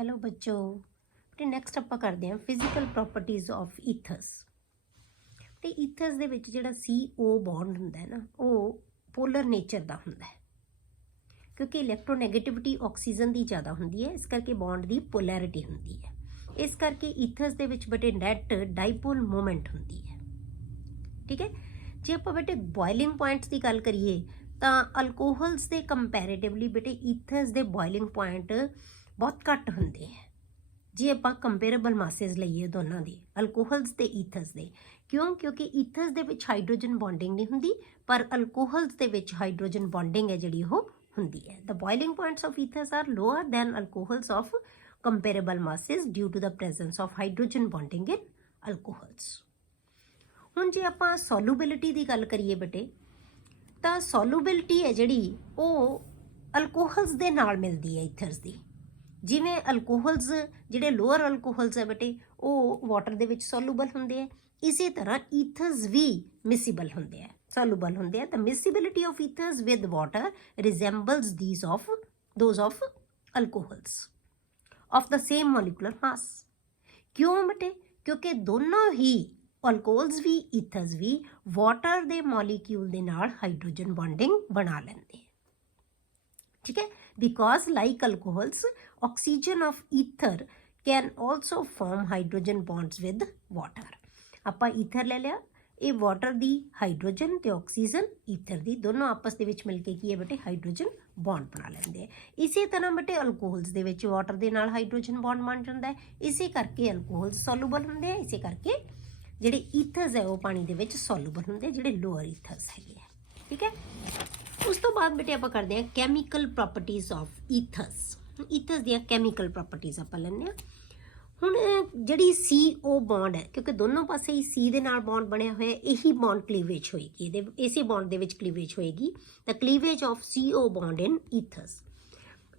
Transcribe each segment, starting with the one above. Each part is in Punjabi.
ਹੈਲੋ ਬੱਚੋ। ਤੇ ਨੈਕਸਟ ਆਪਾਂ ਕਰਦੇ ਹਾਂ ਫਿਜ਼ੀਕਲ ਪ੍ਰੋਪਰਟੀਜ਼ ਆਫ ਈਥਰਸ। ਤੇ ਈਥਰਸ ਦੇ ਵਿੱਚ ਜਿਹੜਾ CO ਬੌਂਡ ਹੁੰਦਾ ਹੈ ਨਾ, ਉਹ ਪੋਲਰ ਨੇਚਰ ਦਾ ਹੁੰਦਾ ਹੈ, ਕਿਉਂਕਿ ਇਲੈਕਟ੍ਰੋਨੈਗੇਟਿਵਿਟੀ ਆਕਸੀਜਨ ਦੀ ਜ਼ਿਆਦਾ ਹੁੰਦੀ ਹੈ, ਇਸ ਕਰਕੇ ਬੌਂਡ ਦੀ ਪੋਲੈਰਿਟੀ ਹੁੰਦੀ ਹੈ। ਇਸ ਕਰਕੇ ਈਥਰਸ ਦੇ ਵਿੱਚ ਬੇਟੇ ਨੈਟ ਡਾਈਪੋਲ ਮੂਵਮੈਂਟ ਹੁੰਦੀ ਹੈ। ਠੀਕ ਹੈ। ਜੇ ਆਪਾਂ ਬੇਟੇ ਬੋਇਲਿੰਗ ਪੁਆਇੰਟਸ ਦੀ ਗੱਲ ਕਰੀਏ ਤਾਂ ਅਲਕੋਹਲਸ ਦੇ ਕੰਪੈਰੇਟਿਵਲੀ ਬੇਟੇ ਈਥਰਸ ਦੇ ਬੋਇਲਿੰਗ ਪੁਆਇੰਟ ਬਹੁਤ ਘੱਟ ਹੁੰਦੇ ਹੈ। ਜੇ ਆਪਾਂ ਕੰਪੇਰੇਬਲ ਮਾਸਿਸ ਲਈਏ ਦੋਨਾਂ ਦੇ, ਅਲਕੋਹਲਸ ਤੇ ਈਥਰਸ ਦੇ, ਕਿਉਂਕਿ ਈਥਰਸ ਦੇ ਵਿੱਚ ਹਾਈਡਰੋਜਨ ਬੌਂਡਿੰਗ ਨਹੀਂ ਹੁੰਦੀ, ਪਰ ਅਲਕੋਹਲਸ ਦੇ ਵਿੱਚ ਹਾਈਡਰੋਜਨ ਬੌਂਡਿੰਗ ਹੈ ਜਿਹੜੀ ਉਹ ਹੁੰਦੀ ਹੈ। The boiling points of ethers are lower than alcohols of comparable masses due to the presence of hydrogen bonding in alcohols. ਹੁਣ ਜੇ ਆਪਾਂ ਸੋਲੂਬਿਲਿਟੀ ਦੀ ਗੱਲ ਕਰੀਏ ਬੇਟੇ, ਤਾਂ ਸੋਲੂਬਿਲਿਟੀ ਹੈ ਜਿਹੜੀ ਉਹ ਅਲਕੋਹਲਸ ਦੇ ਨਾਲ ਮਿਲਦੀ ਹੈ ਈਥਰਸ ਦੀ। ਜਿਵੇਂ ਅਲਕੋਹਲਸ ਜਿਹੜੇ ਲੋਅਰ ਅਲਕੋਹਲਸ ਹੈ ਬੇਟੇ ਉਹ ਵਾਟਰ ਦੇ ਵਿੱਚ ਸੋਲੂਬਲ ਹੁੰਦੇ ਆ, ਇਸੇ ਤਰ੍ਹਾਂ ਈਥਰਸ ਵੀ ਮਿਸਿਬਲ ਹੁੰਦੇ ਆ, ਸੋਲੂਬਲ ਹੁੰਦੇ ਆ। ਤਾਂ miscibility of ethers with water resembles these of those of alcohols of the same molecular mass। ਕਿਉਂ ਬੇਟੇ? ਕਿਉਂਕਿ ਦੋਨੋਂ ਹੀ ਅਲਕੋਹਲਸ ਵੀ ਈਥਰਸ ਵੀ ਵਾਟਰ ਦੇ ਮੋਲੀਕਿਊਲ ਦੇ ਨਾਲ ਹਾਈਡਰੋਜਨ ਬੌਂਡਿੰਗ ਬਣਾ ਲੈਂਦੇ ਆ। ਠੀਕ ਹੈ। Because like alcohols oxygen of ether can also form hydrogen bonds with water. ਆਪਾਂ ਈਥਰ ਲੈ ਲਿਆ, ਇਹ ਵਾਟਰ ਦੀ ਹਾਈਡਰੋਜਨ ਤੇ ਆਕਸੀਜਨ ਈਥਰ ਦੀ ਦੋਨੋਂ ਆਪਸ ਦੇ ਵਿੱਚ ਮਿਲ ਕੇ ਕੀ ਹੈ ਬੇਟੇ ਹਾਈਡਰੋਜਨ ਬੌਂਡ ਬਣਾ ਲੈਂਦੇ ਆ। ਇਸੇ ਤਰ੍ਹਾਂ ਬੇਟੇ ਅਲਕੋਹਲਸ ਦੇ ਵਿੱਚ ਵਾਟਰ ਦੇ ਨਾਲ ਹਾਈਡਰੋਜਨ ਬੌਂਡ ਬਣ ਜਾਂਦਾ ਹੈ, ਇਸੇ ਕਰਕੇ ਅਲਕੋਹਲਸ ਸੋਲੂਬਲ ਹੁੰਦੇ ਆ, ਇਸੇ ਕਰਕੇ ਜਿਹੜੇ ਈਥਰਸ ਹੈ ਉਹ ਪਾਣੀ ਦੇ ਵਿੱਚ ਸੋਲੂਬਲ ਹੁੰਦੇ, ਜਿਹੜੇ ਲੋਅਰ ਈਥਰਸ ਹੈਗੇ ਆ। ਠੀਕ ਹੈ। ਉਸ ਤੋਂ ਬਾਅਦ ਬੇਟੇ ਆਪਾਂ ਕਰਦੇ ਹਾਂ ਕੈਮੀਕਲ ਪ੍ਰੋਪਰਟੀਜ਼ ਆਫ ਈਥਰਸ। ਈਥਰਸ ਦੀਆਂ ਕੈਮੀਕਲ ਪ੍ਰੋਪਰਟੀਜ਼ ਆਪਾਂ ਲੈਂਦੇ ਹਾਂ। ਹੁਣ ਜਿਹੜੀ CO ਬੌਂਡ ਹੈ, ਕਿਉਂਕਿ ਦੋਨੋਂ ਪਾਸੇ ਹੀ C ਦੇ ਨਾਲ ਬੌਂਡ ਬਣਿਆ ਹੋਇਆ, ਇਹੀ ਬੌਂਡ ਕਲੀਵੇਜ ਹੋਏਗੀ, ਇਸੇ ਬੌਂਡ ਦੇ ਵਿੱਚ ਕਲੀਵੇਜ ਹੋਏਗੀ। ਤਾਂ ਕਲੀਵੇਜ ਆਫ CO ਬੌਂਡ ਇਨ ਈਥਰਸ।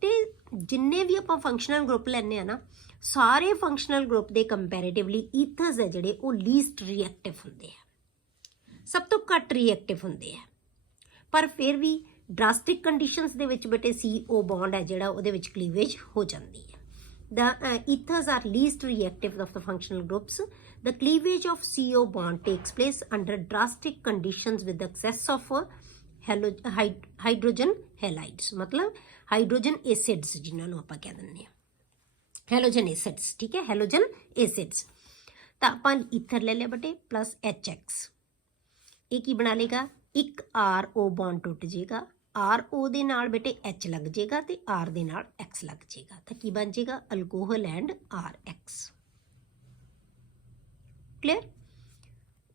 ਤੇ ਜਿੰਨੇ ਵੀ ਆਪਾਂ ਫੰਕਸ਼ਨਲ ਗਰੁੱਪ ਲੈਂਦੇ ਆ ਨਾ, ਸਾਰੇ ਫੰਕਸ਼ਨਲ ਗਰੁੱਪ ਦੇ ਕੰਪੈਰੇਟਿਵਲੀ ਈਥਰਸ ਹੈ ਜਿਹੜੇ ਉਹ ਲੀਸਟ ਰਿਐਕਟਿਵ ਹੁੰਦੇ ਆ, ਸਭ ਤੋਂ ਘੱਟ ਰਿਐਕਟਿਵ ਹੁੰਦੇ ਆ। ਪਰ ਫਿਰ ਵੀ ਡਰਾਸਟਿਕ ਕੰਡੀਸ਼ਨਸ ਦੇ ਵਿੱਚ ਬੇਟੇ CO ਬੌਂਡ ਹੈ ਜਿਹੜਾ ਉਹਦੇ ਵਿੱਚ ਕਲੀਵੇਜ ਹੋ ਜਾਂਦੀ ਹੈ। The ethers are least reactive of the functional groups. The cleavage of CO bond takes place under drastic conditions with the excess of hydrogen halides, मतलब हाइड्रोजन एसिड्स जिन्होंने ਆਪਾਂ ਕਹਿ ਦਿੰਦੇ ਹਾਂ ਹੈਲੋਜਨ एसिड्स। ਠੀਕ ਹੈ, ਹੈਲੋਜਨ एसिड्स। ਤਾਂ ਆਪਾਂ ਈਥਰ ਲੈ ਲਿਆ ਬੇਟੇ ਪਲੱਸ HX, ਇਹ ਕੀ ਬਣਾ ਲੇਗਾ, ਇੱਕ RO ਬੌਂਡ ਟੁੱਟ ਜਾਏਗਾ, RO ਦੇ ਨਾਲ ਬੇਟੇ H ਲੱਗ ਜਾਏਗਾ ਤੇ R ਦੇ ਨਾਲ X ਲੱਗ ਜਾਏਗਾ, ਤਾਂ ਕੀ ਬਣ ਜਾਏਗਾ ਅਲਕੋਹਲ ਐਂਡ RX। ਕਲੀਅਰ।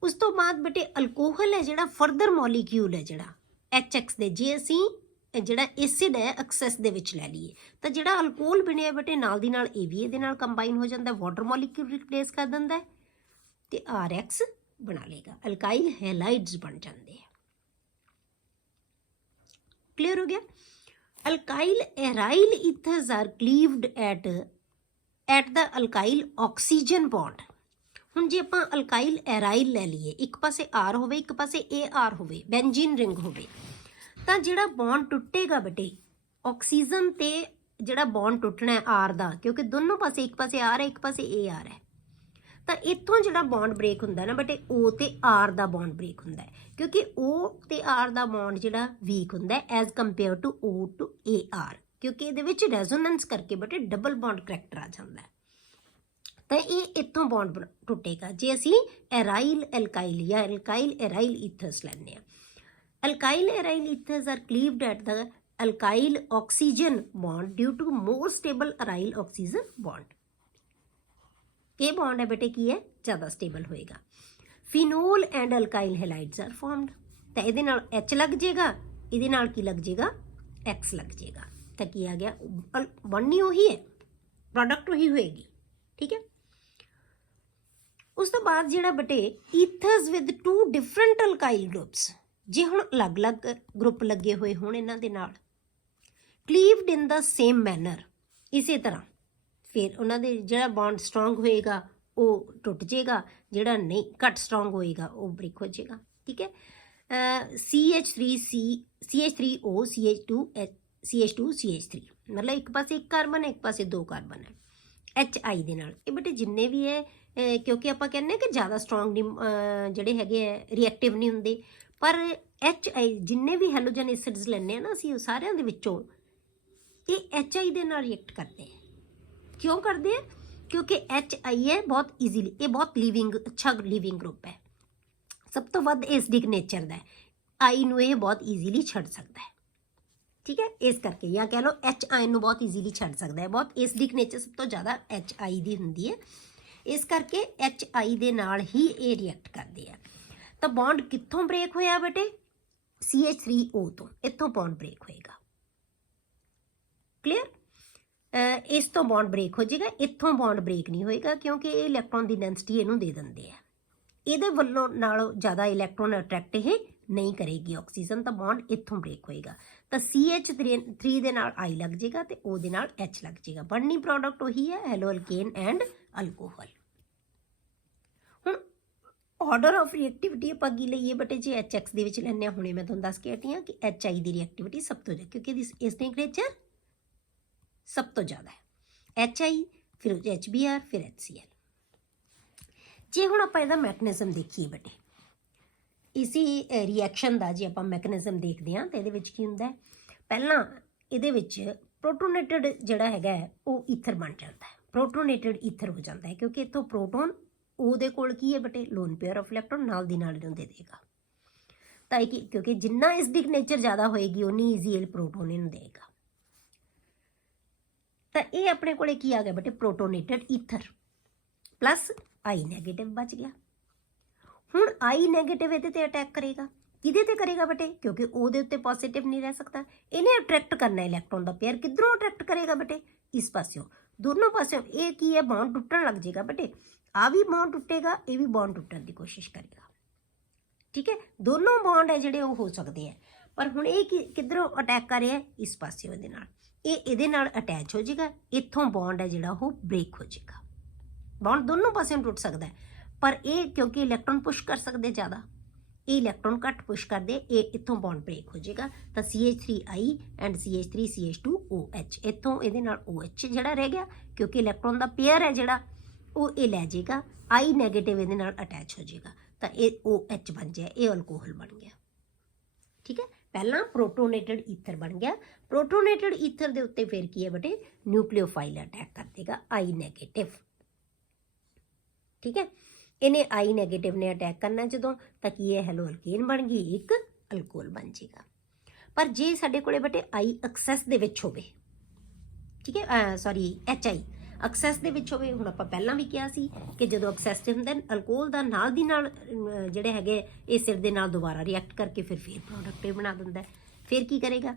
ਉਸ ਤੋਂ ਬਾਅਦ ਬੇਟੇ ਅਲਕੋਹਲ ਹੈ ਜਿਹੜਾ ਫਰਦਰ ਮੋਲੀਕਿਊਲ ਹੈ ਜਿਹੜਾ HX ਦੇ, ਜੇ ਅਸੀਂ ਜਿਹੜਾ ਐਸਿਡ ਹੈ ਐਕਸੈਸ ਦੇ ਵਿੱਚ ਲੈ ਲਈਏ ਤਾਂ ਜਿਹੜਾ ਅਲਕੋਹਲ ਬਣਿਆ ਬੇਟੇ ਨਾਲ ਦੀ ਨਾਲ ਇਹ ਵੀ ਇਹਦੇ ਨਾਲ ਕੰਬਾਈਨ ਹੋ ਜਾਂਦਾ, ਵਾਟਰ ਮੋਲੀਕਿਊਲ ਰਿਪਲੇਸ ਕਰ ਦਿੰਦਾ ਤੇ RX ਬਣਾ ਲੇਗਾ, ਅਲਕਾਈਲ ਹੈਲਾਈਡਸ ਬਣ ਜਾਂਦੇ ਆ। क्लियर हो गया। Alkyl aryl ethers are cleaved at the alkyl oxygen bond. ਹੁਣ ਜੇ ਆਪਾਂ ਅਲਕਾਈਲ ਐਰਾਈਲ ਲੈ ਲਈਏ, ਇੱਕ ਪਾਸੇ R ਹੋਵੇ ਇੱਕ ਪਾਸੇ AR ਹੋਵੇ, ਬੈਂਜ਼ੀਨ ਰਿੰਗ ਹੋਵੇ, ਤਾਂ ਜਿਹੜਾ ਬੌਂਡ ਟੁੱਟੇਗਾ ਬੇਟੇ ਆਕਸੀਜਨ ਤੇ ਜਿਹੜਾ ਬੌਂਡ ਟੁੱਟਣਾ ਹੈ R ਦਾ, ਕਿਉਂਕਿ ਦੋਨੋਂ ਪਾਸੇ ਇੱਕ ਪਾਸੇ R ਹੈ ਇੱਕ ਪਾਸੇ AR ਹੈ, ਤਾਂ ਇੱਥੋਂ ਜਿਹੜਾ ਬੌਂਡ ਬ੍ਰੇਕ ਹੁੰਦਾ ਨਾ ਬੇਟੇ O ਤੇ R ਦਾ ਬੌਂਡ ਬ੍ਰੇਕ ਹੁੰਦਾ ਹੈ, ਕਿਉਂਕਿ O ਤੇ R ਦਾ ਬੌਂਡ ਜਿਹੜਾ ਵੀਕ ਹੁੰਦਾ as compare to O to AR, ਕਿਉਂਕਿ ਇਹਦੇ ਵਿੱਚ ਰੈਜ਼ੋਨੈਂਸ ਕਰਕੇ ਬੇਟੇ ਡਬਲ ਬੌਂਡ ਕਰੈਕਟਰ ਆ ਜਾਂਦਾ ਹੈ। ਤਾਂ ਇਹ ਇੱਥੋਂ ਬੌਂਡ ਟੁੱਟੇਗਾ ਜੇ ਅਸੀਂ ਐਰਾਈਲ ਐਲਕਾਈਲ ਜਾਂ ਐਲਕਾਈਲ ਐਰਾਈਲ ਈਥਰਸ ਲੈਂਦੇ ਹਾਂ। Alkyl aryl ethers are cleaved at the alkyl oxygen bond due to more stable aryl oxygen bond. ਇਹ ਬੌਂਡ ਹੈ ਬੇਟੇ ਕੀ ਹੈ ਜ਼ਿਆਦਾ ਸਟੇਬਲ ਹੋਏਗਾ। Phenol and alkyl halides are formed, ਤਾਂ ਇਹਦੇ ਨਾਲ H ਲੱਗ ਜਾਏਗਾ, ਇਹਦੇ ਨਾਲ ਕੀ ਲੱਗ ਜਾਏਗਾ X ਲੱਗ ਜਾਏਗਾ, ਤਾਂ ਕੀ ਆ ਗਿਆ ਬਣਨੀ ਉਹੀ ਹੈ, ਪ੍ਰੋਡਕਟ ਉਹੀ ਹੋਏਗੀ। ਠੀਕ ਹੈ। ਉਸ ਤੋਂ ਬਾਅਦ ਜਿਹੜਾ ਬੇਟੇ ਈਥਰਸ ਵਿਦ 2 ਡਿਫਰੈਂਟ ਅਲਕਾਈਲ ਗਰੁੱਪਸ, ਜੇ ਹੁਣ ਅਲੱਗ-ਅਲੱਗ ਗਰੁੱਪ ਲੱਗੇ ਹੋਏ ਹੋਣ ਇਹਨਾਂ ਦੇ ਨਾਲ ਕਲੀਵਡ ਇਨ ਦਾ ਸੇਮ ਮੈਨਰ, ਇਸੇ ਤਰ੍ਹਾਂ ਫਿਰ ਉਹਨਾਂ ਦੇ ਜਿਹੜਾ ਬੌਂਡ ਸਟਰੋਂਗ ਹੋਏਗਾ ਉਹ ਟੁੱਟ ਜਾਏਗਾ, ਜਿਹੜਾ ਨਹੀਂ ਘੱਟ ਸਟਰੋਂਗ ਹੋਏਗਾ ਉਹ ਬ੍ਰੇਕ ਹੋ ਜਾਏਗਾ। ਠੀਕ ਹੈ। CH3O CH2 CH3, ਮਤਲਬ ਇੱਕ ਪਾਸੇ ਇੱਕ ਕਾਰਬਨ ਹੈ ਇੱਕ ਪਾਸੇ 2 ਕਾਰਬਨ ਹੈ, HI ਦੇ ਨਾਲ। ਇਹ ਬੇਟੇ ਜਿੰਨੇ ਵੀ ਹੈ ਕਿਉਂਕਿ ਆਪਾਂ ਕਹਿੰਦੇ ਹਾਂ ਕਿ ਜ਼ਿਆਦਾ ਸਟਰੋਂਗ ਜਿਹੜੇ ਹੈਗੇ ਹੈ ਰਿਐਕਟਿਵ ਨਹੀਂ ਹੁੰਦੇ, ਪਰ HI ਜਿੰਨੇ ਵੀ ਹੈਲੋਜਨ ਐਸਿਡਸ ਲੈਂਦੇ ਹਾਂ ਨਾ ਅਸੀਂ, ਉਹ ਸਾਰਿਆਂ ਦੇ ਵਿੱਚੋਂ ਇਹ HI ਦੇ ਨਾਲ ਰਿਐਕਟ ਕਰਦੇ ਆ। ਕਿਉਂ ਕਰਦੇ ਆ? ਕਿਉਂਕਿ HI ਹੈ ਬਹੁਤ ਈਜ਼ੀਲੀ, ਇਹ ਬਹੁਤ ਲਿਵਿੰਗ, ਅੱਛਾ ਲਿਵਿੰਗ ਗਰੁੱਪ ਹੈ, ਸਭ ਤੋਂ ਵੱਧ ਐਸਿਡਿਕ ਨੇਚਰ ਦਾ ਹੈ। ਆਈ ਨੂੰ ਇਹ ਬਹੁਤ ਈਜ਼ੀਲੀ ਛੱਡ ਸਕਦਾ ਹੈ, ਠੀਕ ਹੈ, ਇਸ ਕਰਕੇ, ਜਾਂ ਕਹਿ ਲਓ HI ਨੂੰ ਬਹੁਤ ਈਜ਼ੀਲੀ ਛੱਡ ਸਕਦਾ ਹੈ। ਬਹੁਤ ਐਸਿਡਿਕ ਨੇਚਰ ਸਭ ਤੋਂ ਜ਼ਿਆਦਾ HI ਦੀ ਹੁੰਦੀ ਹੈ, ਇਸ ਕਰਕੇ HI ਦੇ ਨਾਲ ਹੀ ਇਹ ਰਿਐਕਟ ਕਰਦੇ ਆ। ਤਾਂ ਬੌਂਡ ਕਿੱਥੋਂ ਬ੍ਰੇਕ ਹੋਇਆ ਬੇਟੇ? CH3O ਤੋਂ, ਇੱਥੋਂ ਬੌਂਡ ਬ੍ਰੇਕ ਹੋਏਗਾ। ਕਲੀਅਰ? ਇਸ ਤੋਂ ਬੌਂਡ ਬ੍ਰੇਕ ਹੋ ਜਾਏਗਾ, ਇੱਥੋਂ ਬੌਂਡ ਬ੍ਰੇਕ ਨਹੀਂ ਹੋਏਗਾ, ਕਿਉਂਕਿ ਇਹ ਇਲੈਕਟ੍ਰੋਨ ਦੀ ਡੈਂਸਿਟੀ ਇਹਨੂੰ ਦੇ ਦਿੰਦੇ ਆ। ਇਹਦੇ ਵੱਲੋਂ ਨਾਲੋਂ ਜ਼ਿਆਦਾ ਇਲੈਕਟ੍ਰੋਨ ਅਟਰੈਕਟ ਇਹ ਨਹੀਂ ਕਰੇਗੀ ਆਕਸੀਜਨ, ਤਾਂ ਬੌਂਡ ਇੱਥੋਂ ਬ੍ਰੇਕ ਹੋਏਗਾ। ਤਾਂ CH3 ਦੇ ਨਾਲ I ਲੱਗ ਜਾਏਗਾ ਤੇ O ਦੇ ਨਾਲ H ਲੱਗ ਜਾਏਗਾ। ਬਣਨੀ ਪ੍ਰੋਡਕਟ ਉਹੀ ਹੈ, ਹੈਲੋ ਅਲਕੇਨ ਐਂਡ ਅਲਕੋਹਲ। ਹੁਣ ਆਰਡਰ ਆਫ ਰਿਐਕਟਿਵਿਟੀ ਆਪਾਂ ਕੀ ਲਈਏ ਬੇਟੇ? ਜੇ HX ਦੇ ਵਿੱਚ ਲੈਂਦੇ ਹਾਂ, ਹੁਣੇ ਮੈਂ ਤੁਹਾਨੂੰ ਦੱਸ ਕੇ ਹਟੀ ਹਾਂ ਕਿ HI ਦੀ ਰਿਐਕਟਿਵਿਟੀ ਸਭ ਤੋਂ ਜ਼ਿਆਦਾ, ਕਿਉਂਕਿ ਇਸ ਟੈਂਪਰੇਚਰ ਸਭ ਤੋਂ ਜ਼ਿਆਦਾ ਹੈ। HI, ਫਿਰ HBr, ਫਿਰ HCl। ਜੇ ਹੁਣ ਆਪਾਂ ਇਹਦਾ ਮੈਕੈਨਿਜ਼ਮ ਦੇਖੀਏ ਬੇਟੇ, ਇਸੀ ਰਿਐਕਸ਼ਨ ਦਾ ਜੇ ਆਪਾਂ ਮੈਕੈਨਿਜ਼ਮ ਦੇਖਦੇ ਹਾਂ ਤਾਂ ਇਹਦੇ ਵਿੱਚ ਕੀ ਹੁੰਦਾ ਹੈ? ਪਹਿਲਾਂ ਇਹਦੇ ਵਿੱਚ ਪ੍ਰੋਟੋਨੇਟਡ ਜਿਹੜਾ ਹੈਗਾ ਉਹ ਈਥਰ ਬਣ ਜਾਂਦਾ ਹੈ, ਪ੍ਰੋਟੋਨੇਟਡ ਈਥਰ ਹੋ ਜਾਂਦਾ ਹੈ, ਕਿਉਂਕਿ ਇੱਥੋਂ ਪ੍ਰੋਟੋਨ, ਉਹਦੇ ਕੋਲ ਕੀ ਹੈ ਬੇਟੇ? ਲੋਨ ਪੇਅਰ ਆਫ ਇਲੈਕਟ੍ਰੋਨ, ਨਾਲ ਦੀ ਨਾਲ ਇਹਨੂੰ ਦੇ ਦੇਗਾ। ਤਾਂ ਇਹ ਕਿਉਂਕਿ ਜਿੰਨਾ ਐਸਿਡਿਕ ਨੇਚਰ ਜ਼ਿਆਦਾ ਹੋਏਗੀ ਉਨੀ ਈਜ਼ੀ ਇਹ ਪ੍ਰੋਟੋਨ ਇਹਨੂੰ ਦੇਗਾ। ਤਾਂ ਇਹ ਆਪਣੇ ਕੋਲੇ ਕੀ ਆ ਗਿਆ ਬੇਟੇ? ਪ੍ਰੋਟੋਨੇਟਡ ਈਥਰ ਪਲੱਸ I ਨੈਗੇਟਿਵ ਬਚ ਗਿਆ। ਹੁਣ I ਨੈਗੇਟਿਵ ਇਹਦੇ ਤੇ ਅਟੈਕ ਕਰੇਗਾ। ਕਿਹਦੇ ਤੇ ਕਰੇਗਾ ਬੇਟੇ? ਕਿਉਂਕਿ ਉਹਦੇ ਉੱਤੇ ਪੋਜ਼ਿਟਿਵ ਨਹੀਂ ਰਹਿ ਸਕਦਾ, ਇਹਨੇ ਅਟਰੈਕਟ ਕਰਨਾ ਇਲੈਕਟ੍ਰੋਨ ਦਾ ਪੇਅਰ। ਕਿੱਧਰੋਂ ਅਟਰੈਕਟ ਕਰੇਗਾ ਬੇਟੇ? ਇਸ ਪਾਸਿਓਂ, ਦੋਨੋਂ ਪਾਸਿਓਂ। ਇਹ ਕੀ ਹੈ? ਬੌਂਡ ਟੁੱਟਣ ਲੱਗ ਜਾਏਗਾ ਬੇਟੇ। ਆ ਵੀ ਬੌਂਡ ਟੁੱਟੇਗਾ, ਇਹ ਵੀ ਬੌਂਡ ਟੁੱਟਣ ਦੀ ਕੋਸ਼ਿਸ਼ ਕਰੇਗਾ, ਠੀਕ ਹੈ। ਦੋਨੋਂ ਬੌਂਡ ਹੈ ਜਿਹੜੇ ਉਹ ਹੋ ਸਕਦੇ ਆ, ਪਰ ਹੁਣ ਇਹ ਕਿੱਧਰੋਂ ਅਟੈਕ ਕਰ ਰਿਹਾ? ਇਸ ਪਾਸਿਓਂ ਇਹਦੇ ਨਾਲ। ਇਹ ਇਹਦੇ ਨਾਲ ਅਟੈਚ ਹੋ ਜਾਏਗਾ, ਇੱਥੋਂ ਬੌਂਡ ਹੈ ਜਿਹੜਾ ਉਹ ਬ੍ਰੇਕ ਹੋ ਜਾਏਗਾ। ਬੌਂਡ ਦੋਨੋਂ ਪਾਸਿਓਂ ਟੁੱਟ ਸਕਦਾ ਹੈ, ਪਰ ਇਹ ਕਿਉਂਕਿ ਇਲੈਕਟ੍ਰੋਨ ਪੁਸ਼ ਕਰ ਸਕਦੇ ਜ਼ਿਆਦਾ, ਇਹ ਇਲੈਕਟ੍ਰੋਨ ਘੱਟ ਪੁਸ਼ ਕਰਦੇ, ਇਹ ਇੱਥੋਂ ਬੌਂਡ ਬ੍ਰੇਕ ਹੋ ਜਾਏਗਾ। ਤਾਂ CH3I ਐਂਡ CH3CH2OH, ਇੱਥੋਂ ਇਹਦੇ ਨਾਲ OH ਜਿਹੜਾ ਰਹਿ ਗਿਆ, ਕਿਉਂਕਿ ਇਲੈਕਟ੍ਰੋਨ ਦਾ ਪੇਅਰ ਹੈ ਜਿਹੜਾ ਉਹ ਇਹ ਲੈ ਜਾਏਗਾ, I ਨੈਗੇਟਿਵ ਇਹਦੇ ਨਾਲ ਅਟੈਚ ਹੋ ਜਾਏਗਾ, ਤਾਂ ਇਹ OH ਬਣ ਜਾਏ, ਇਹ ਅਲਕੋਹਲ ਬਣ ਗਿਆ, ਠੀਕ ਹੈ। ਪਹਿਲਾਂ ਪ੍ਰੋਟੋਨੇਟਡ ਈਥਰ ਬਣ ਗਿਆ। ਪ੍ਰੋਟੋਨੇਟਡ ਈਥਰ ਦੇ ਉੱਤੇ ਫਿਰ ਕੀ ਹੈ ਬੇਟੇ? ਨਿਊਕਲੀਓਫਾਈਲ ਅਟੈਕ ਕਰ ਦੇਗਾ, I ਨੈਗੇਟਿਵ, ਠੀਕ ਹੈ। ਇਹਨੇ I ਨੈਗੇਟਿਵ ਨੇ ਅਟੈਕ ਕਰਨਾ ਜਦੋਂ, ਤਾਂ ਕੀ ਹੈ? ਹੈਲੋ ਅਲਕੇਨ ਬਣ ਗਈ, ਇੱਕ ਅਲਕੋਹਲ ਬਣ ਜਾਏਗਾ। ਪਰ ਜੇ ਸਾਡੇ ਕੋਲੇ ਬੇਟੇ I ਐਕਸੈਸ ਦੇ ਵਿੱਚ ਹੋਵੇ, ਠੀਕ ਹੈ, ਸੌਰੀ HI ਐਕਸੈਸ ਦੇ ਵਿੱਚ ਹੋਵੇ, ਹੁਣ ਆਪਾਂ ਪਹਿਲਾਂ ਵੀ ਕਿਹਾ ਸੀ ਕਿ ਜਦੋਂ ਐਕਸੈਸ ਤੇ ਹੁੰਦਾ ਅਲਕੋਹਲ ਦਾ ਨਾਲ ਦੀ ਨਾਲ ਜਿਹੜੇ ਹੈਗੇ ਐਸਿਡ ਦੇ ਨਾਲ ਦੁਬਾਰਾ ਰਿਐਕਟ ਕਰਕੇ ਫਿਰ ਪ੍ਰੋਡਕਟ ਬਣਾ ਦਿੰਦਾ। ਫਿਰ ਕੀ ਕਰੇਗਾ?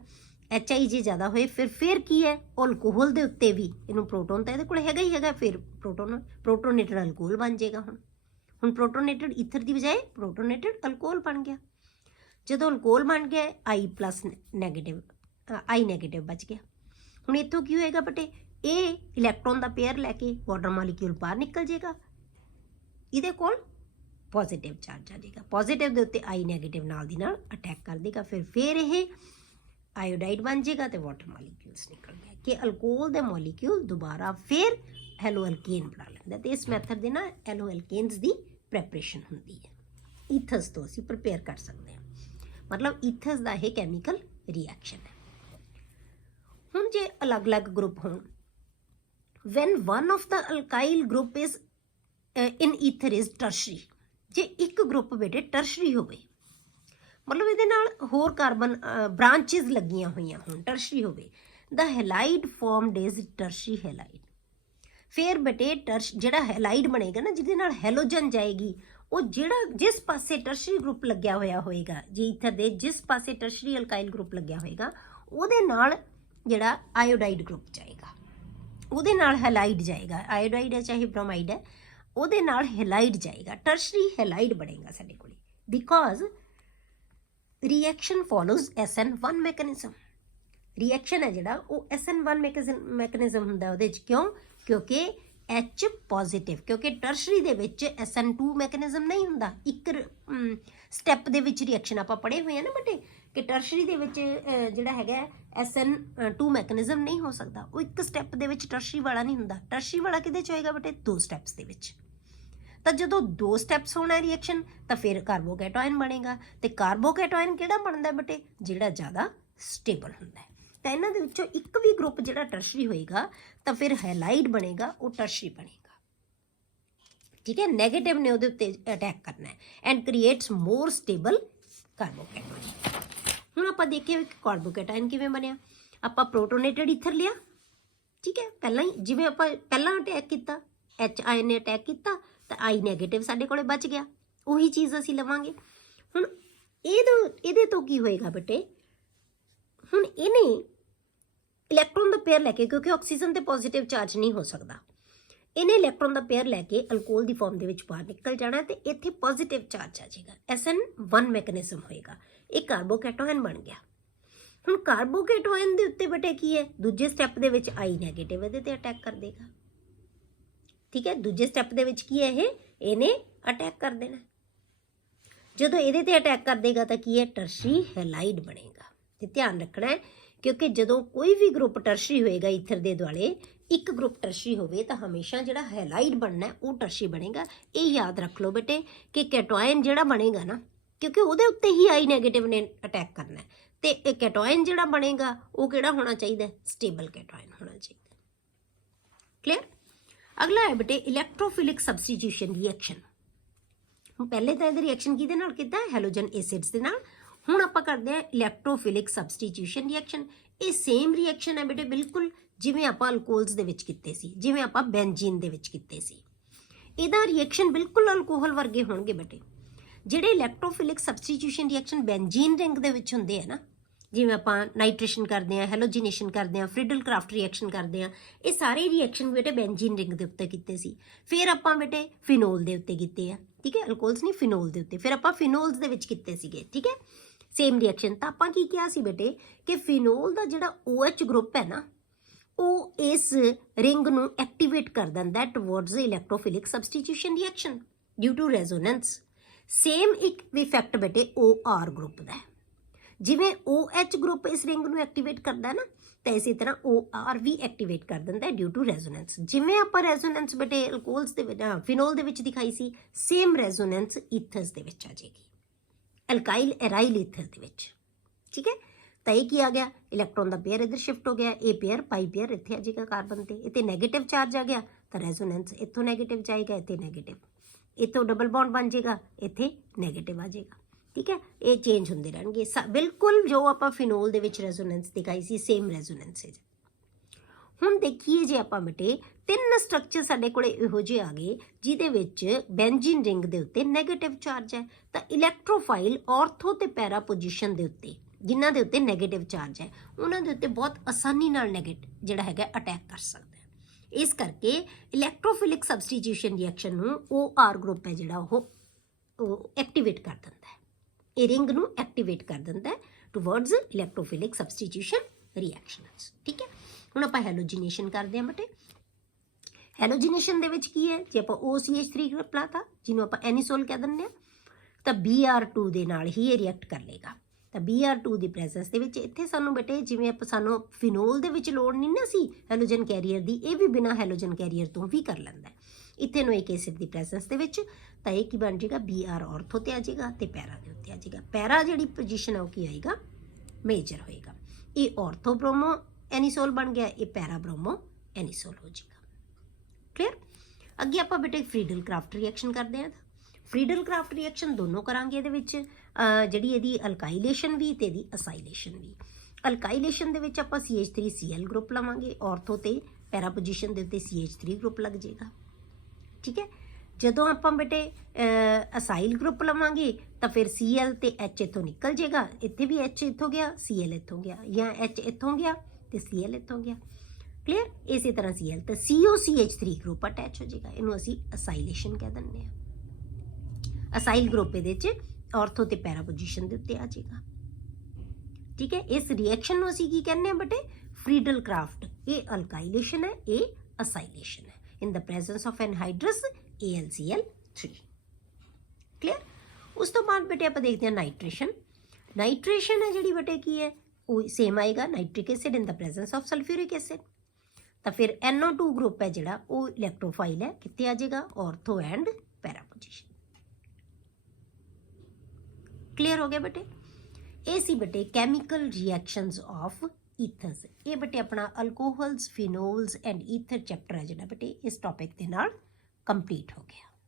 HI ਜੇ ਜ਼ਿਆਦਾ ਹੋਏ ਫਿਰ ਕੀ ਹੈ? ਉਹ ਅਲਕੋਹਲ ਦੇ ਉੱਤੇ ਵੀ, ਇਹਨੂੰ ਪ੍ਰੋਟੋਨ ਤਾਂ ਇਹਦੇ ਕੋਲ ਹੈਗਾ ਹੀ ਹੈਗਾ, ਫਿਰ ਪ੍ਰੋਟੋਨੇਟਡ ਅਲਕੋਹਲ ਬਣ ਜਾਏਗਾ। ਹੁਣ ਪ੍ਰੋਟੋਨੇਟਡ ਈਥਰ ਦੀ ਬਜਾਏ ਪ੍ਰੋਟੋਨੇਟਡ ਅਲਕੋਹਲ ਬਣ ਗਿਆ। ਜਦੋਂ ਅਲਕੋਹਲ ਬਣ ਗਿਆ, I plus negative, I negative ਬਚ ਗਿਆ। ਹੁਣ ਇੱਥੋਂ ਕੀ ਹੋਏਗਾ ਬੇਟੇ? ਇਹ ਇਲੈਕਟ੍ਰੋਨ ਦਾ ਪੇਅਰ ਲੈ ਕੇ ਵਾਟਰ ਮੋਲੀਕਿਊਲ ਬਾਹਰ ਨਿਕਲ ਜਾਏਗਾ, ਇਹਦੇ ਕੋਲ ਪੋਜ਼ਿਟਿਵ ਚਾਰਜ ਆ ਜਾਏਗਾ। ਪੋਜ਼ਿਟਿਵ ਦੇ ਉੱਤੇ I ਨੈਗੇਟਿਵ ਨਾਲ ਦੀ ਨਾਲ ਅਟੈਕ ਕਰ ਦੇਗਾ, ਫਿਰ ਇਹ ਆਇਓਡਾਈਡ ਬਣ ਜਾਏਗਾ ਤੇ ਵਾਟਰ ਮੋਲੀਕਿਊਲਸ ਨਿਕਲ ਗਏ ਕਿ ਅਲਕੋਹਲ ਦੇ ਮੋਲੀਕਿਊਲ ਦੁਬਾਰਾ ਫਿਰ ਹੈਲੋ ਅਲਕੇਨ ਬਣਾ ਲੈਂਦਾ। ਤੇ ਇਸ ਮੈਥਡ ਦੇ ਨਾਲ ਹੈਲੋ ਅਲਕੇਨਸ ਦੀ ਪ੍ਰੈਪਰੇਸ਼ਨ ਹੁੰਦੀ ਹੈ। ਈਥਰਸ ਤੋਂ ਅਸੀਂ ਪ੍ਰਪੇਅਰ ਕਰ ਸਕਦੇ ਹਾਂ, ਮਤਲਬ ਈਥਰਸ ਦਾ ਇਹ ਕੈਮੀਕਲ ਰਿਐਕਸ਼ਨ ਹੈ। ਹੁਣ ਜੇ ਅਲੱਗ-ਅਲੱਗ ਗਰੁੱਪ ਹੋਣ, when one of the alkyl group is in ether is tertiary, ਜੇ ਇੱਕ ਗਰੁੱਪ ਬੇਟੇ ਟਰਸ਼ਰੀ ਹੋਵੇ, ਮਤਲਬ ਇਹਦੇ ਨਾਲ ਹੋਰ ਕਾਰਬਨ ਬ੍ਰਾਂਚਿਸ ਲੱਗੀਆਂ ਹੋਈਆਂ ਹੋਣ, ਟਰਸ਼ਰੀ ਹੋਵੇ, the halide formed is tertiary halide। ਫਿਰ ਬੇਟੇ ਜਿਹੜਾ ਹੈਲਾਈਡ ਬਣੇਗਾ ਨਾ, ਜਿਹਦੇ ਨਾਲ ਹੈਲੋਜਨ ਜਾਏਗੀ, ਉਹ ਜਿਸ ਪਾਸੇ ਟਰਸ਼ਰੀ ਗਰੁੱਪ ਲੱਗਿਆ ਹੋਇਆ ਹੋਏਗਾ, ਜੇ ਈਥਰ ਦੇ ਜਿਸ ਪਾਸੇ ਟਰਸ਼ਰੀ ਅਲਕਾਈਲ ਗਰੁੱਪ ਲੱਗਿਆ ਹੋਏਗਾ, ਉਹਦੇ ਨਾਲ ਜਿਹੜਾ ਆਇਓਡਾਈਡ ਗਰੁੱਪ ਜਾਏਗਾ, ਉਹਦੇ ਨਾਲ ਹੈਲਾਈਡ ਜਾਏਗਾ। ਆਇਓਡਾਈਡ ਹੈ ਚਾਹੇ ਬ੍ਰੋਮਾਈਡ ਹੈ, ਉਹਦੇ ਨਾਲ ਹੈਲਾਈਡ ਜਾਏਗਾ, ਟਰਸ਼ਰੀ ਹੈਲਾਈਡ ਬਣੇਗਾ ਸਾਡੇ ਕੋਲ, because reaction follows SN1 mechanism. Reaction ਹੈ ਜਿਹੜਾ ਉਹ SN1 ਮੈਕੈਨਿਜ਼ਮ ਹੁੰਦਾ ਉਹਦੇ 'ਚ। ਕਿਉਂ? ਕਿਉਂਕਿ H ਪੋਜ਼ਿਟਿਵ, ਕਿਉਂਕਿ ਟਰਸ਼ਰੀ ਦੇ ਵਿੱਚ SN2 ਮੈਕੈਨਿਜ਼ਮ ਨਹੀਂ ਹੁੰਦਾ। ਇੱਕ ਸਟੈਪ ਦੇ ਵਿੱਚ ਰਿਐਕਸ਼ਨ ਆਪਾਂ ਪੜ੍ਹੇ ਹੋਏ ਆ ਨਾ ਬੇਟੇ ਕਿ ਟਰਸ਼ਰੀ ਦੇ ਵਿੱਚ ਜਿਹੜਾ ਹੈਗਾ SN2 ਮੈਕੈਨਿਜ਼ਮ ਨਹੀਂ ਹੋ ਸਕਦਾ, ਉਹ ਇੱਕ ਸਟੈਪ ਦੇ ਵਿੱਚ ਟਰਸ਼ਰੀ ਵਾਲਾ ਨਹੀਂ ਹੁੰਦਾ। ਟਰਸ਼ਰੀ ਵਾਲਾ ਕਿਹਦੇ 'ਚ ਹੋਏਗਾ ਬੇਟੇ? 2 ਸਟੈਪਸ ਦੇ ਵਿੱਚ। ਤਾਂ ਜਦੋਂ 2 ਸਟੈਪਸ ਹੋਣਾ ਰਿਐਕਸ਼ਨ ਤਾਂ ਫਿਰ ਕਾਰਬੋਕੈਟਾਇਨ ਬਣੇਗਾ, ਤੇ ਕਾਰਬੋਕੈਟਾਇਨ ਕਿਹੜਾ ਬਣਦਾ ਬੇਟੇ? ਜਿਹੜਾ ਜ਼ਿਆਦਾ ਸਟੇਬਲ ਹੁੰਦਾ ਹੈ। ਤਾਂ ਇਹਨਾਂ ਦੇ ਵਿੱਚੋਂ ਇੱਕ ਵੀ ਗਰੁੱਪ ਜਿਹੜਾ ਟਰਸ਼ਰੀ ਹੋਏਗਾ ਤਾਂ ਫਿਰ ਹੈਲਾਈਡ ਬਣੇਗਾ, ਉਹ ਟਰਸ਼ਰੀ ਬਣੇਗਾ। ਠੀਕ ਹੈ, ਨੈਗੇਟਿਵ ਨੇ ਉਹਦੇ ਉੱਤੇ ਅਟੈਕ ਕਰਨਾ ਹੈ ਐਂਡ ਕ੍ਰੀਏਟਸ ਮੋਰ ਸਟੇਬਲ ਕਾਰਬੋਕੈਟਾਇਨ। ਹੁਣ ਆਪਾਂ ਦੇਖੀਏ ਕਿ ਕਾਰਬੋਕੈਟਾਇਨ ਕਿਵੇਂ ਬਣਿਆ। ਆਪਾਂ ਪ੍ਰੋਟੋਨੇਟਡ ਈਥਰ ਲਿਆ, ਠੀਕ ਹੈ, ਪਹਿਲਾਂ ਹੀ ਜਿਵੇਂ ਆਪਾਂ ਪਹਿਲਾਂ ਅਟੈਕ ਕੀਤਾ, H ਆਇਨ ਨੇ ਅਟੈਕ ਕੀਤਾ ਤਾਂ I ਨੈਗੇਟਿਵ ਸਾਡੇ ਕੋਲੇ ਬਚ ਗਿਆ, ਉਹੀ ਚੀਜ਼ ਅਸੀਂ ਲਵਾਂਗੇ। ਹੁਣ ਇਹਦੇ ਤੋਂ ਕੀ ਹੋਏਗਾ ਬੇਟੇ? ਹੁਣ ਇਹਨੇ ਇਲੈਕਟ੍ਰੋਨ ਦਾ ਪੇਅਰ ਲੈ ਕੇ, ਕਿਉਂਕਿ ਆਕਸੀਜਨ ਤੇ ਪੋਜ਼ਿਟਿਵ ਚਾਰਜ ਨਹੀਂ ਹੋ ਸਕਦਾ, ਇਹਨੇ ਇਲੈਕਟ੍ਰੋਨ ਦਾ ਪੇਅਰ ਲੈ ਕੇ ਅਲਕੋਹਲ ਦੀ ਫਾਰਮ ਦੇ ਵਿੱਚ ਬਾਹਰ ਨਿਕਲ ਜਾਣਾ ਤੇ ਇੱਥੇ ਪੋਜ਼ਿਟਿਵ ਚਾਰਜ ਆ ਜਾਏਗਾ, SN1 ਮੈਕੈਨਿਜ਼ਮ ਹੋਏਗਾ। ਇਹ ਕਾਰਬੋਕੈਟਾਇਨ ਬਣ ਗਿਆ। ਹੁਣ ਕਾਰਬੋਕੈਟਾਇਨ ਦੇ ਉੱਤੇ ਬੇਟੇ ਕੀ ਹੈ? ਦੂਜੇ ਸਟੈਪ ਦੇ ਵਿੱਚ I ਨੈਗੇਟਿਵ ਇਹਦੇ ਤੇ ਅਟੈਕ ਕਰ ਦੇਗਾ। ਠੀਕ ਹੈ, ਦੂਜੇ ਸਟੈਪ ਦੇ ਵਿੱਚ ਕੀ ਹੈ? ਇਹਨੇ ਅਟੈਕ ਕਰ ਦੇਣਾ। ਜਦੋਂ ਇਹਦੇ ਤੇ ਅਟੈਕ ਕਰ ਦੇਗਾ ਤਾਂ ਕੀ ਹੈ? ਟਰਸ਼ਰੀ ਹੈਲਾਈਡ ਬਣੇਗਾ। ਤੇ ਧਿਆਨ ਰੱਖਣਾ ਹੈ, ਕਿਉਂਕਿ ਜਦੋਂ ਕੋਈ ਵੀ ਗਰੁੱਪ ਟਰਸ਼ਰੀ ਹੋਏਗਾ ਈਥਰ ਦੇ ਦੁਆਲੇ, ਇੱਕ ਗਰੁੱਪ ਟਰਸ਼ਰੀ ਹੋਵੇ ਤਾਂ ਹਮੇਸ਼ਾ ਜਿਹੜਾ ਹੈਲਾਈਡ ਬਣਨਾ ਉਹ ਟਰਸ਼ਰੀ ਬਣੇਗਾ। ਇਹ ਯਾਦ ਰੱਖ ਲਓ ਬੇਟੇ ਕਿ ਕੈਟਾਇਨ ਜਿਹੜਾ ਬਣੇਗਾ ਨਾ, ਕਿਉਂਕਿ ਉਹਦੇ ਉੱਤੇ ਹੀ I ਨੈਗੇਟਿਵ ਨੇ ਅਟੈਕ ਕਰਨਾ, ਤੇ ਇਹ ਕੈਟਾਇਨ ਜਿਹੜਾ ਬਣੇਗਾ ਉਹ ਕਿਹੜਾ ਹੋਣਾ ਚਾਹੀਦਾ? ਸਟੇਬਲ ਕੈਟਾਇਨ ਹੋਣਾ ਚਾਹੀਦਾ। ਕਲੀਅਰ? ਅਗਲਾ ਹੈ ਬੇਟੇ ਇਲੈਕਟ੍ਰੋਫਿਲਿਕ ਸਬਸਟੀਟਿਊਸ਼ਨ ਰਿਐਕਸ਼ਨ। ਹੁਣ ਪਹਿਲੇ ਤਾਂ ਇਹਦੇ ਰਿਐਕਸ਼ਨ ਕਿਹਦੇ ਨਾਲ ਕੀਤਾ? ਹੈਲੋਜਨ ਐਸਿਡਸ ਦੇ ਨਾਲ। ਹੁਣ ਆਪਾਂ ਕਰਦੇ ਹਾਂ ਇਲੈਕਟ੍ਰੋਫਿਲਿਕ ਸਬਸਟੀਟਿਊਸ਼ਨ ਰਿਐਕਸ਼ਨ। ਇਹ ਸੇਮ ਰਿਐਕਸ਼ਨ ਹੈ ਬੇਟੇ ਬਿਲਕੁਲ ਜਿਵੇਂ ਆਪਾਂ ਅਲਕੋਹਲਸ ਦੇ ਵਿੱਚ ਕੀਤੇ ਸੀ, ਜਿਵੇਂ ਆਪਾਂ ਬੈਂਜ਼ੀਨ ਦੇ ਵਿੱਚ ਕੀਤੇ ਸੀ। ਇਹਦਾ ਰਿਐਕਸ਼ਨ ਬਿਲਕੁਲ ਅਲਕੋਹਲ ਵਰਗੇ ਹੋਣਗੇ ਬੇਟੇ। ਜਿਹੜੇ ਇਲੈਕਟ੍ਰੋਫਿਲਿਕ ਸਬਸਟੀਟਿਊਸ਼ਨ ਰਿਐਕਸ਼ਨ ਬੈਂਜ਼ੀਨ ਰਿੰਗ ਦੇ ਵਿੱਚ ਹੁੰਦੇ ਆ ਨਾ, ਜਿਵੇਂ ਆਪਾਂ ਨਾਈਟ੍ਰੇਸ਼ਨ ਕਰਦੇ ਹਾਂ, ਹੈਲੋਜੀਨੇਸ਼ਨ ਕਰਦੇ ਹਾਂ, ਫਰੀਡਲ ਕਰਾਫਟ ਰਿਐਕਸ਼ਨ ਕਰਦੇ ਹਾਂ, ਇਹ ਸਾਰੇ ਰਿਐਕਸ਼ਨ ਬੇਟੇ ਬੈਂਜ਼ੀਨ ਰਿੰਗ ਦੇ ਉੱਤੇ ਕੀਤੇ ਸੀ। ਫਿਰ ਆਪਾਂ ਬੇਟੇ ਫਿਨੋਲ ਦੇ ਉੱਤੇ ਕੀਤੇ ਆ, ਠੀਕ ਹੈ, ਅਲਕੋਹਲਸ ਨਹੀਂ, ਫਿਨੋਲ ਦੇ ਉੱਤੇ। ਫਿਰ ਆਪਾਂ ਫਿਨੋਲਸ ਦੇ ਵਿੱਚ ਕੀਤੇ ਸੀਗੇ, ਠੀਕ ਹੈ, ਸੇਮ ਰਿਐਕਸ਼ਨ। ਤਾਂ ਆਪਾਂ ਕੀ ਕਿਹਾ ਸੀ ਬੇਟੇ ਕਿ ਫਿਨੋਲ ਦਾ ਜਿਹੜਾ OH ਗਰੁੱਪ ਹੈ ਨਾ, ਉਹ ਇਸ ਰਿੰਗ ਨੂੰ ਐਕਟੀਵੇਟ ਕਰ ਦਿੰਦਾ towards electrophilic substitution reaction due to resonance. Same ਇੱਕ ਇਫੈਕਟ ਬੇਟੇ OR ਗਰੁੱਪ ਦਾ ਹੈ। ਜਿਵੇਂ OH ਗਰੁੱਪ ਇਸ ਰਿੰਗ ਨੂੰ ਐਕਟੀਵੇਟ ਕਰਦਾ ਨਾ, ਤਾਂ ਇਸੇ ਤਰ੍ਹਾਂ OR ਵੀ ਐਕਟੀਵੇਟ ਕਰ ਦਿੰਦਾ ਡਿਊ ਟੂ ਰੈਜ਼ੋਨੈਂਸ। ਜਿਵੇਂ ਆਪਾਂ ਰੈਜ਼ੋਨੈਂਸ ਬੇਟੇ ਅਲਕੋਹਲਸ ਦੇ ਵਿੱਚ ਫਿਨੋਲ ਦੇ ਵਿੱਚ ਦਿਖਾਈ ਸੀ, ਸੇਮ ਰੈਜ਼ੋਨੈਂਸ ਈਥਰਸ ਦੇ ਵਿੱਚ ਆ ਜਾਏਗੀ, ਅਲਕਾਈਲ ਐਰਾਈਲ ਈਥਰ ਦੇ ਵਿੱਚ। ਠੀਕ ਹੈ, ਤਾਂ ਇਹ ਕੀ ਆ ਗਿਆ? ਇਲੈਕਟ੍ਰੋਨ ਦਾ ਪੇਅਰ ਇੱਧਰ ਸ਼ਿਫਟ ਹੋ ਗਿਆ, ਇਹ ਪੇਅਰ ਪਾਈ ਪੇਅਰ ਇੱਥੇ ਆ ਜਾਏਗਾ ਕਾਰਬਨ ਤੇ, ਇੱਥੇ ਨੈਗੇਟਿਵ ਚਾਰਜ ਆ ਗਿਆ ਤਾਂ ਰੈਜ਼ੋਨੈਂਸ ਇੱਥੋਂ ਨੈਗੇਟਿਵ ਜਾਏਗਾ, ਇੱਥੇ ਨੈਗੇਟਿਵ, ਇੱਥੋਂ ਡਬਲ ਬੌਂਡ ਬਣ ਜਾਏਗਾ, ਇੱਥੇ ਨੈਗੇਟਿਵ ਆ ਜਾਏਗਾ। ਠੀਕ ਹੈ, ਇਹ ਚੇਂਜ ਹੁੰਦੇ ਰਹਿਣਗੇ ਬਿਲਕੁਲ ਜੋ ਆਪਾਂ ਫਿਨੋਲ ਦੇ ਵਿੱਚ ਰੈਜ਼ੋਨੈਂਸ ਦਿਖਾਈ ਸੀ, ਸੇਮ ਰੈਜ਼ੋਨੈਂਸ ਹੈ। ਹੁਣ ਦੇਖੀਏ ਜੇ ਆਪਾਂ ਬੇਟੇ 3 ਸਟਰਕਚਰ ਸਾਡੇ ਕੋਲੇ ਇਹੋ ਜਿਹੇ ਆ ਗਏ ਜਿਹਦੇ ਵਿੱਚ ਬੈਂਜ਼ੀਨ ਰਿੰਗ ਦੇ ਉੱਤੇ ਨੈਗੇਟਿਵ ਚਾਰਜ ਹੈ, ਤਾਂ ਇਲੈਕਟ੍ਰੋਫਾਈਲ ਆਰਥੋ ਤੇ ਪੈਰਾ ਪੋਜੀਸ਼ਨ ਦੇ ਉੱਤੇ ਜਿਨ੍ਹਾਂ ਦੇ ਉੱਤੇ ਨੈਗੇਟਿਵ ਚਾਰਜ ਹੈ, ਉਹਨਾਂ ਦੇ ਉੱਤੇ ਬਹੁਤ ਆਸਾਨੀ ਨਾਲ ਨੈਗੇਟਿਵ ਜਿਹੜਾ ਹੈਗਾ ਅਟੈਕ ਕਰ ਸਕਦਾ ਹੈ। ਇਸ ਕਰਕੇ ਇਲੈਕਟ੍ਰੋਫਿਲਿਕ ਸਬਸਟੀਟਿਊਸ਼ਨ ਰਿਐਕਸ਼ਨ ਨੂੰ OR ਗਰੁੱਪ ਹੈ ਜਿਹੜਾ ਉਹ ਐਕਟੀਵੇਟ ਕਰ ਦਿੰਦਾ ਹੈ, ਇਹ ਰਿੰਗ ਨੂੰ ਐਕਟੀਵੇਟ ਕਰ ਦਿੰਦਾ ਹੈ ਟੁਵਰਡਸ ਇਲੈਕਟ੍ਰੋਫਿਲਿਕ ਸਬਸਟੀਟਿਊਸ਼ਨ ਰਿਐਕਸ਼ਨਸ। ਠੀਕ ਹੈ, ਹੁਣ ਆਪਾਂ ਹੈਲੋਜੀਨੇਸ਼ਨ ਕਰਦੇ ਹਾਂ ਬੇਟੇ। ਹੈਲੋਜੀਨੇਸ਼ਨ ਦੇ ਵਿੱਚ ਕੀ ਹੈ? ਜੇ ਆਪਾਂ OCH3 ਗਰੁੱਪ ਲਾਤਾ, ਜਿਹਨੂੰ ਆਪਾਂ ਐਨੀਸੋਲ ਕਹਿ ਦਿੰਦੇ ਹਾਂ, ਤਾਂ Br2 ਦੇ ਨਾਲ ਹੀ ਇਹ ਰਿਐਕਟ ਕਰ ਲੇਗਾ। ਤਾਂ Br2 ਦੀ ਪ੍ਰੈਜ਼ੈਂਸ ਦੇ ਵਿੱਚ ਇੱਥੇ ਸਾਨੂੰ ਬੇਟੇ ਜਿਵੇਂ ਸਾਨੂੰ ਫਿਨੋਲ ਦੇ ਵਿੱਚ ਲੋੜ ਨਹੀਂ ਨਾ ਸੀ ਹੈਲੋਜਨ ਕੈਰੀਅਰ ਦੀ, ਇਹ ਵੀ ਬਿਨਾਂ ਹੈਲੋਜਨ ਕੈਰੀਅਰ ਤੋਂ ਵੀ ਕਰ ਲੈਂਦਾ। ਇਥੇਨੋਇਕ ਐਸਿਡ ਦੀ ਪ੍ਰੈਜ਼ੈਂਸ ਦੇ ਵਿੱਚ ਤਾਂ ਇਹ ਕੀ ਬਣ ਜਾਏਗਾ? Br ਆਰਥੋ ਤੇ ਆ ਜਾਏਗਾ ਤੇ ਪੈਰਾ ਦੇ ਉੱਤੇ ਆ ਜਾਏਗਾ। ਪੈਰਾ ਜਿਹੜੀ ਪੋਜੀਸ਼ਨ ਹੈ ਉਹ ਕੀ ਹੋਏਗਾ? ਮੇਜਰ ਹੋਏਗਾ। ਇਹ ਆਰਥੋ ਬ੍ਰੋਮੋ ਐਨੀਸੋਲ ਬਣ ਗਿਆ, ਇਹ ਪੈਰਾ ਬ੍ਰੋਮੋ ਐਨੀਸੋਲ ਹੋ ਜਾਏਗਾ। ਕਲੀਅਰ? ਅੱਗੇ ਆਪਾਂ ਬੇਟੇ ਫਰੀਡਲ ਕਰਾਫਟ ਰਿਐਕਸ਼ਨ ਕਰਦੇ ਹਾਂ। ਫਰੀਡਲ ਕਰਾਫਟ ਰਿਐਕਸ਼ਨ ਦੋਨੋਂ ਕਰਾਂਗੇ ਇਹਦੇ ਵਿੱਚ, ਜਿਹੜੀ ਇਹਦੀ ਅਲਕਾਈਲੇਸ਼ਨ ਵੀ ਤੇ ਇਹਦੀ ਅਸਾਈਲੇਸ਼ਨ ਵੀ। ਅਲਕਾਈਲੇਸ਼ਨ ਦੇ ਵਿੱਚ ਆਪਾਂ CH3Cl ਗਰੁੱਪ ਲਵਾਂਗੇ, ਆਰਥੋ ਤੇ ਪੈਰਾ ਪੋਜੀਸ਼ਨ ਦੇ ਉੱਤੇ CH3 ਗਰੁੱਪ ਲੱਗ ਜਾਏਗਾ। ਠੀਕ ਹੈ, ਜਦੋਂ ਆਪਾਂ ਬੇਟੇ ਅਸਾਈਲ ਗਰੁੱਪ ਲਵਾਂਗੇ ਤਾਂ ਫਿਰ Cl ਤੇ H ਇੱਥੋਂ ਨਿਕਲ ਜਾਏਗਾ, ਇੱਥੇ ਵੀ H ਇੱਥੋਂ ਗਿਆ, Cl ਇੱਥੋਂ ਗਿਆ, ਜਾਂ H ਇੱਥੋਂ ਗਿਆ ਤੇ Cl ਇੱਥੋਂ ਗਿਆ। ਕਲੀਅਰ? ਇਸੇ ਤਰ੍ਹਾਂ Cl ਤੇ COCH3 ਗਰੁੱਪ ਅਟੈਚ ਹੋ ਜਾਏਗਾ, ਇਹਨੂੰ ਅਸੀਂ ਅਸਾਈਲੇਸ਼ਨ ਕਹਿ ਦਿੰਦੇ ਹਾਂ। ਅਸਾਈਲ ਗਰੁੱਪ ਇਹਦੇ 'ਚ ਆਰਥੋ ਤੇ ਪੈਰਾ ਪੋਜੀਸ਼ਨ ਦੇ ਉੱਤੇ ਆ ਜਾਏਗਾ। ਠੀਕ ਹੈ, ਇਸ ਰਿਐਕਸ਼ਨ ਨੂੰ ਅਸੀਂ ਕੀ ਕਹਿੰਦੇ ਹਾਂ ਬੇਟੇ? ਫਰੀਡਲ ਕਰਾਫਟ। ਇਹ ਅਲਕਾਈਲੇਸ਼ਨ ਹੈ, ਇਹ ਅਸਾਈਲੇਸ਼ਨ ਹੈ। in the presence of anhydrous AlCl3. Clear? ਉਸ ਤੋਂ ਬਾਅਦ ਬੇਟੇ ਆਪਾਂ ਦੇਖਦੇ ਹਾਂ ਨਾਈਟ੍ਰੇਸ਼ਨ। ਨਾਈਟ੍ਰੇਸ਼ਨ ਹੈ ਜਿਹੜੀ ਬੇਟੇ ਕੀ ਹੈ, ਉਹ ਸੇਮ ਆਏਗਾ, nitric acid in the presence of sulphuric acid. ਤਾਂ ਫਿਰ NO2 ਗਰੁੱਪ ਹੈ ਜਿਹੜਾ ਉਹ ਇਲੈਕਟ੍ਰੋਫਾਈਲ ਹੈ, ਕਿੱਥੇ ਆ ਜਾਏਗਾ, ortho and para position. Clear ਹੋ ਗਿਆ ਬੇਟੇ? ਇਹ ਸੀ ਬੇਟੇ ਕੈਮੀਕਲ ਰਿਐਕਸ਼ਨਸ ਆਫ ਈਥਰਸ। ਇਹ ਬੇਟੇ ਆਪਣਾ ਅਲਕੋਹਲਸ, ਫਿਨੋਲਸ ਐਂਡ ਈਥਰ ਚੈਪਟਰ ਹੈ ਜਿਹੜਾ ਬੇਟੇ ਇਸ ਟੌਪਿਕ ਦੇ ਨਾਲ ਕੰਪਲੀਟ ਹੋ ਗਿਆ।